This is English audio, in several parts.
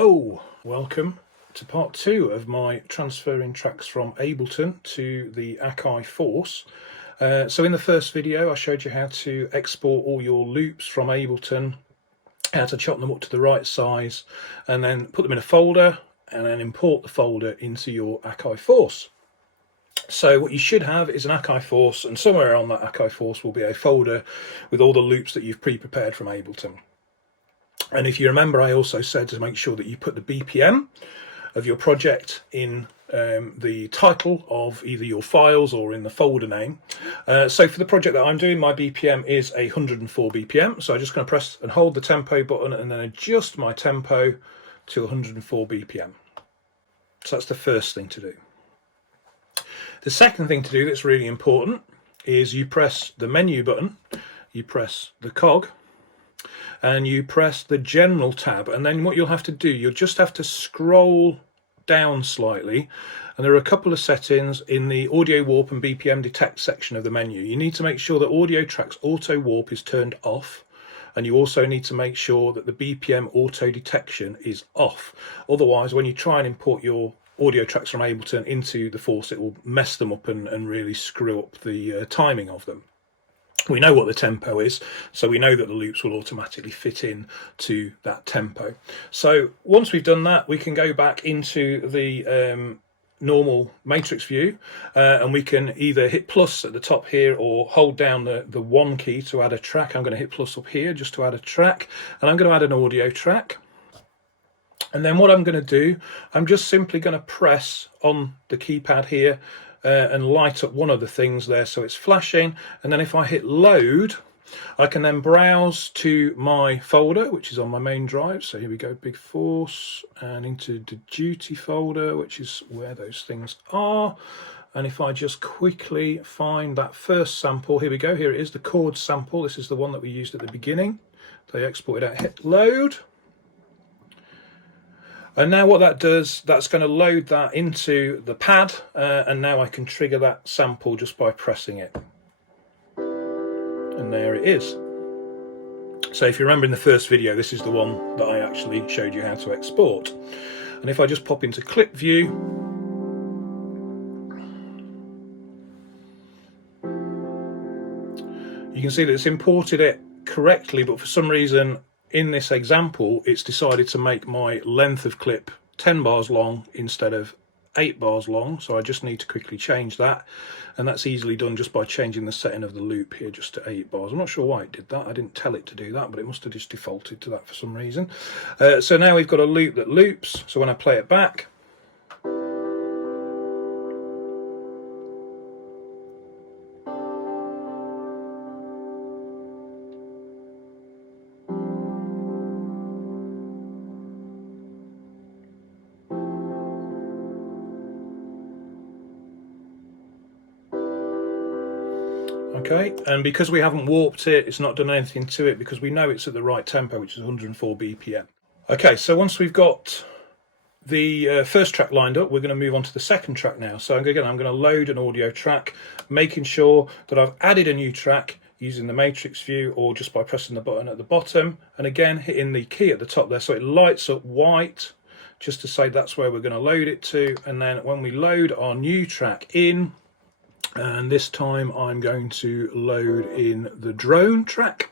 Hello, welcome to part 2 of my transferring tracks from Ableton to the Akai Force. So in the first video I showed you how to export all your loops from Ableton, how to chop them up to the right size and then put them in a folder and then import the folder into your Akai Force. So what you should have is an Akai Force, and somewhere on that Akai Force will be a folder with all the loops that you've pre-prepared from Ableton. And if you remember, I also said to make sure that you put the BPM of your project in the title of either your files or in the folder name. So for the project that I'm doing, my BPM is 104 BPM. So I'm just going to press and hold the tempo button and then adjust my tempo to 104 BPM. So that's the first thing to do. The second thing to do that's really important is you press the menu button, you press the cog, and you press the general tab, and then what you'll have to do, you'll just have to scroll down slightly, and there are a couple of settings in the audio warp and BPM detect section of the menu. You need to make sure that audio tracks auto warp is turned off, and you also need to make sure that the BPM auto detection is off. Otherwise, when you try and import your audio tracks from Ableton into the Force, it will mess them up and really screw up the timing of them. We know what the tempo is, so we know that the loops will automatically fit in to that tempo. So once we've done that, we can go back into the normal matrix view, and we can either hit plus at the top here or hold down the 1 key to add a track. I'm going to hit plus up here just to add a track, and I'm going to add an audio track. And then what I'm going to do, I'm just simply going to press on the keypad here and light up one of the things there so it's flashing, and then if I hit load I can then browse to my folder which is on my main drive. So here we go, Big Force, and into the duty folder, which is where those things are. And if I just quickly find that first sample, here we go, here it is, the chord sample. This is the one that we used at the beginning. They exported out, hit load. And now what that does, that's going to load that into the pad, and now I can trigger that sample just by pressing it. And there it is. So if you remember in the first video, this is the one that I actually showed you how to export. And if I just pop into clip view, you can see that it's imported it correctly, but for some reason in this example it's decided to make my length of clip 10 bars long instead of 8 bars long. So I just need to quickly change that, and that's easily done just by changing the setting of the loop here just to 8 bars. I'm not sure why it did that, I didn't tell it to do that, but it must have just defaulted to that for some reason. So now we've got a loop that loops, so when I play it back, okay, and because we haven't warped it, it's not done anything to it because we know it's at the right tempo, which is 104 BPM. Okay, so once we've got the first track lined up, we're going to move on to the second track now. So again, I'm going to load an audio track, making sure that I've added a new track using the matrix view or just by pressing the button at the bottom, and again hitting the key at the top there so it lights up white just to say that's where we're going to load it to. And then when we load our new track in, and this time I'm going to load in the drone track.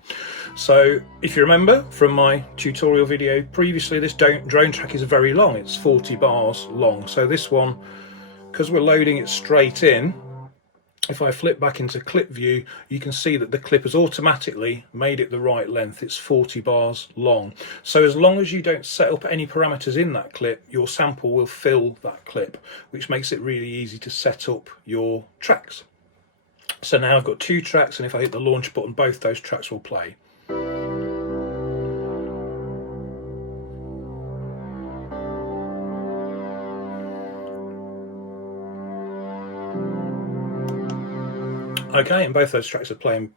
So if you remember from my tutorial video previously, this drone track is very long, it's 40 bars long. So this one, because we're loading it straight in, if I flip back into clip view, you can see that the clip has automatically made it the right length. It's 40 bars long. So as long as you don't set up any parameters in that clip, your sample will fill that clip, which makes it really easy to set up your tracks. So now I've got 2 tracks, and if I hit the launch button, both those tracks will play. Okay, and both those tracks are playing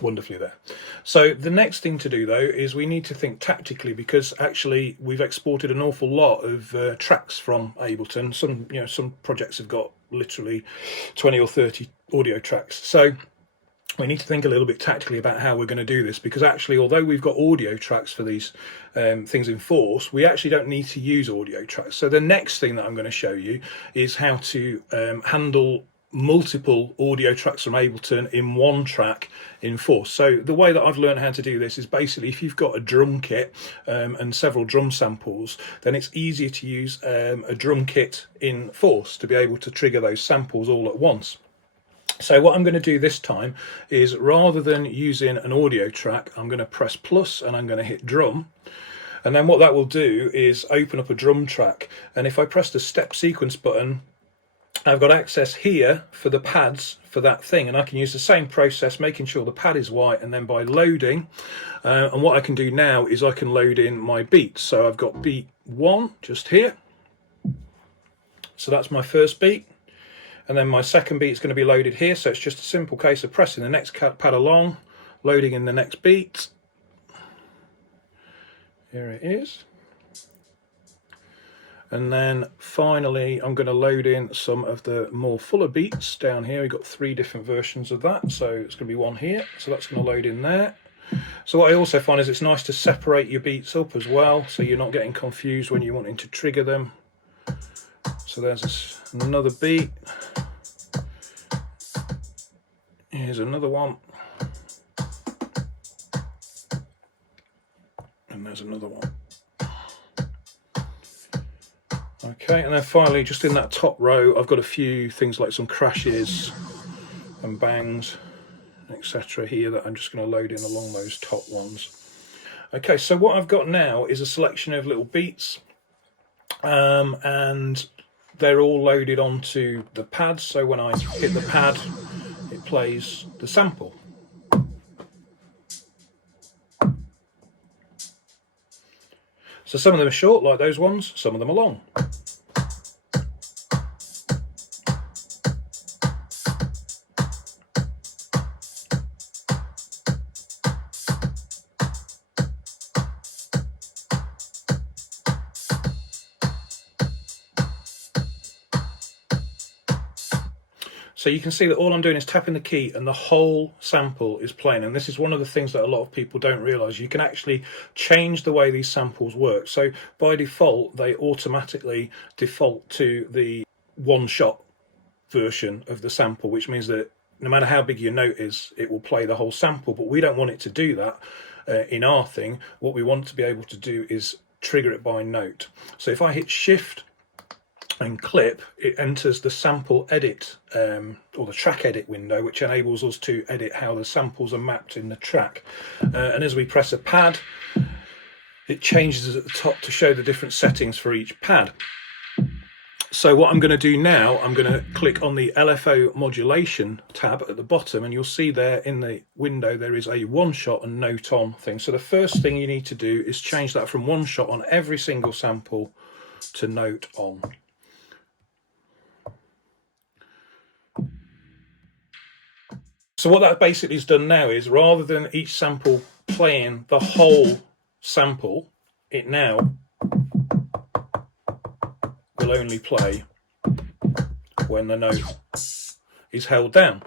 wonderfully there. So the next thing to do though is we need to think tactically, because actually we've exported an awful lot of tracks from Ableton. Some projects have got literally 20 or 30 audio tracks. So we need to think a little bit tactically about how we're going to do this, because actually, although we've got audio tracks for these things in Force, we actually don't need to use audio tracks. So the next thing that I'm going to show you is how to handle multiple audio tracks from Ableton in one track in Force. So the way that I've learned how to do this is basically, if you've got a drum kit and several drum samples, then it's easier to use a drum kit in Force to be able to trigger those samples all at once. So what I'm going to do this time is, rather than using an audio track, I'm going to press plus and I'm going to hit drum. And then what that will do is open up a drum track. And if I press the step sequence button, I've got access here for the pads for that thing. And I can use the same process, making sure the pad is white, and then by loading. And what I can do now is I can load in my beats. So I've got beat 1 just here. So that's my first beat. And then my second beat is going to be loaded here, so it's just a simple case of pressing the next pad along, loading in the next beat. Here it is. And then finally I'm going to load in some of the more fuller beats down here. We've got 3 different versions of that, so it's going to be one here, so that's going to load in there. So what I also find is it's nice to separate your beats up as well, so you're not getting confused when you're wanting to trigger them. So there's another beat. Here's another one. And there's another one. Okay, and then finally, just in that top row, I've got a few things like some crashes and bangs, etc. here that I'm just going to load in along those top ones. Okay, so what I've got now is a selection of little beats, and they're all loaded onto the pad. So when I hit the pad, it plays the sample. So some of them are short, like those ones, some of them are long. So you can see that all I'm doing is tapping the key and the whole sample is playing. And this is one of the things that a lot of people don't realise. You can actually change the way these samples work. So by default, they automatically default to the one-shot version of the sample, which means that no matter how big your note is, it will play the whole sample. But we don't want it to do that in our thing. What we want to be able to do is trigger it by note. So if I hit Shift and clip, it enters the sample edit or the track edit window, which enables us to edit how the samples are mapped in the track. And as we press a pad, it changes at the top to show the different settings for each pad. So what I'm going to do now, I'm going to click on the LFO modulation tab at the bottom, and you'll see there in the window there is a one shot and note on thing. So the first thing you need to do is change that from one shot on every single sample to note on. So what that basically has done now is, rather than each sample playing the whole sample, it now will only play when the note is held down.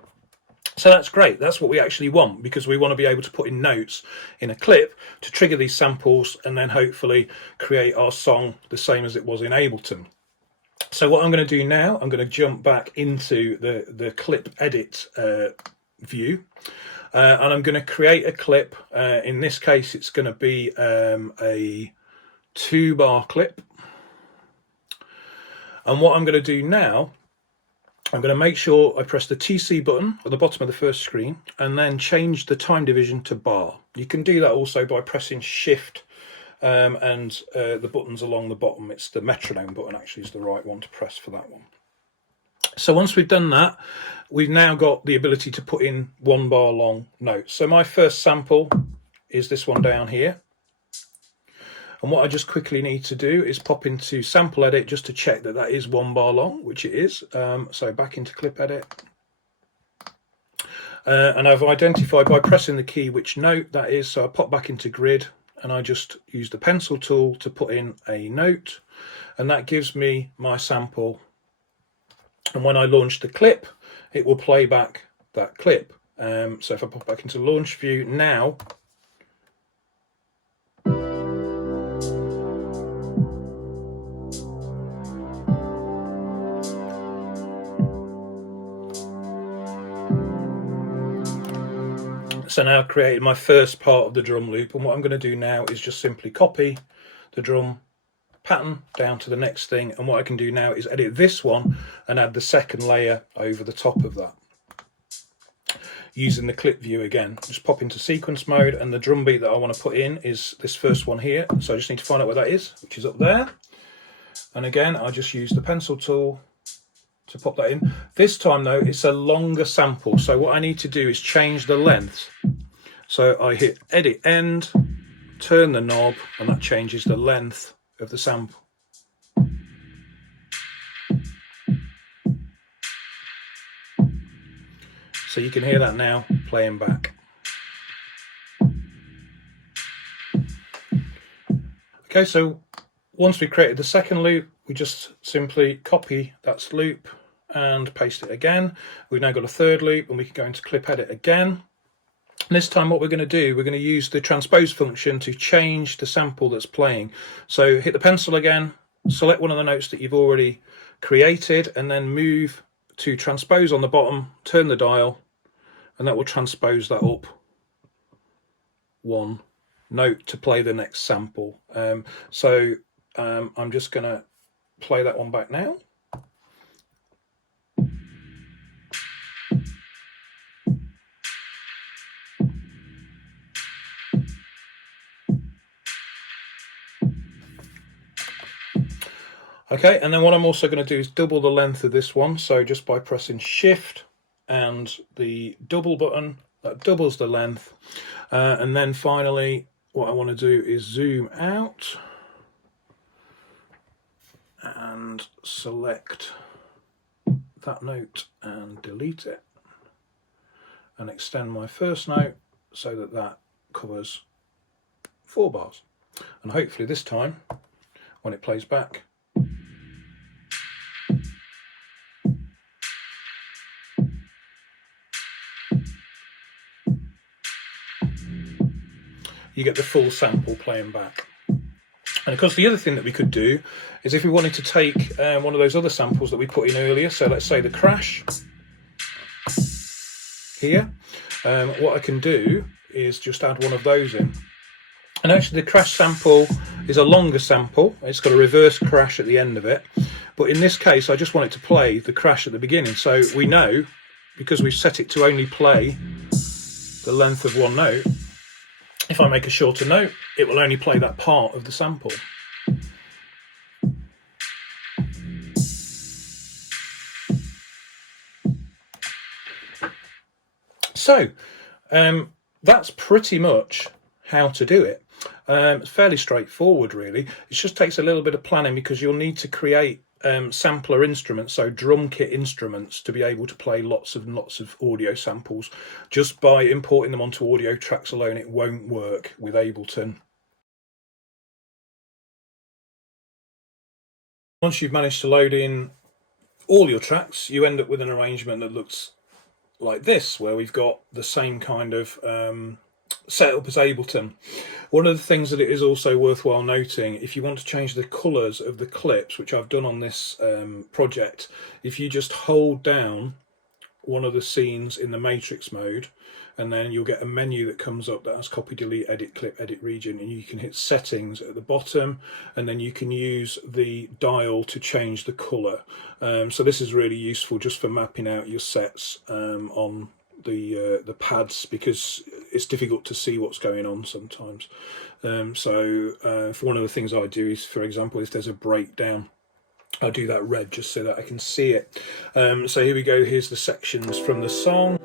So that's great. That's what we actually want, because we want to be able to put in notes in a clip to trigger these samples and then hopefully create our song the same as it was in Ableton. So what I'm going to do now, I'm going to jump back into the clip edit view, and I'm going to create a clip. In this case, it's going to be a 2-bar clip. And what I'm going to do now, I'm going to make sure I press the TC button at the bottom of the first screen and then change the time division to bar. You can do that also by pressing Shift and the buttons along the bottom. It's the metronome button actually is the right one to press for that one. So once we've done that, we've now got the ability to put in 1 bar long notes. So my first sample is this one down here. And what I just quickly need to do is pop into sample edit just to check that that is 1 bar long, which it is. So back into clip edit. And I've identified by pressing the key which note that is. So I pop back into grid and I just use the pencil tool to put in a note. And that gives me my sample. And when I launch the clip, it will play back that clip. So if I pop back into launch view now, so now I've created my first part of the drum loop, and what I'm going to do now is just simply copy the drum pattern down to the next thing, and what I can do now is edit this one and add the second layer over the top of that using the clip view again. Just pop into sequence mode, and the drum beat that I want to put in is this first one here, so I just need to find out where that is, which is up there, and again I just use the pencil tool to pop that in. This time though it's a longer sample, so what I need to do is change the length. So I hit edit end, turn the knob, and that changes the length of the sample. So you can hear that now playing back. Okay, so once we've created the second loop, we just simply copy that loop and paste it again. We've now got a third loop, and we can go into clip edit again. And this time what we're going to do, we're going to use the transpose function to change the sample that's playing. So hit the pencil again, select one of the notes that you've already created, and then move to transpose on the bottom, turn the dial, and that will transpose that up one note to play the next sample. I'm just going to play that one back now. Okay, and then what I'm also going to do is double the length of this one. So just by pressing Shift and the double button, that doubles the length. And then finally, what I want to do is zoom out and select that note and delete it, and extend my first note so that that covers 4 bars. And hopefully this time, when it plays back, you get the full sample playing back. And of course the other thing that we could do is if we wanted to take one of those other samples that we put in earlier, so let's say the crash here, what I can do is just add one of those in. And actually the crash sample is a longer sample, it's got a reverse crash at the end of it, but in this case I just want it to play the crash at the beginning, so we know, because we've set it to only play the length of one note, if I make a shorter note, it will only play that part of the sample. So, that's pretty much how to do it. It's fairly straightforward, really. It just takes a little bit of planning, because you'll need to create sampler instruments, so drum kit instruments, to be able to play lots and lots of audio samples. Just by importing them onto audio tracks alone, it won't work with Ableton. Once you've managed to load in all your tracks, you end up with an arrangement that looks like this, where we've got the same kind of setup as Ableton. One of the things that it is also worthwhile noting, if you want to change the colours of the clips, which I've done on this project, if you just hold down one of the scenes in the matrix mode, and then you'll get a menu that comes up that has copy, delete, edit, clip, edit region, and you can hit settings at the bottom, and then you can use the dial to change the colour. So this is really useful just for mapping out your sets on the pads, because it's difficult to see what's going on sometimes. For one of the things I do is, for example, if there's a breakdown, I do that red just so that I can see it. So here we go, here's the sections from the song.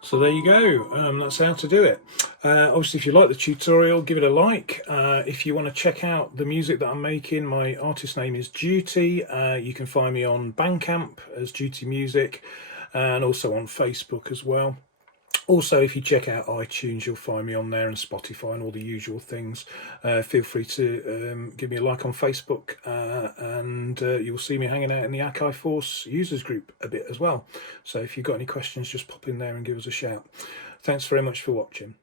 So there you go, that's how to do it. Obviously, if you like the tutorial, give it a like. If you want to check out the music that I'm making, my artist name is Duty. You can find me on Bandcamp as Duty Music, and also on Facebook as well. Also, if you check out iTunes, you'll find me on there, and Spotify and all the usual things. Feel free to give me a like on Facebook, and you'll see me hanging out in the Akai Force users group a bit as well. So if you've got any questions, just pop in there and give us a shout. Thanks very much for watching.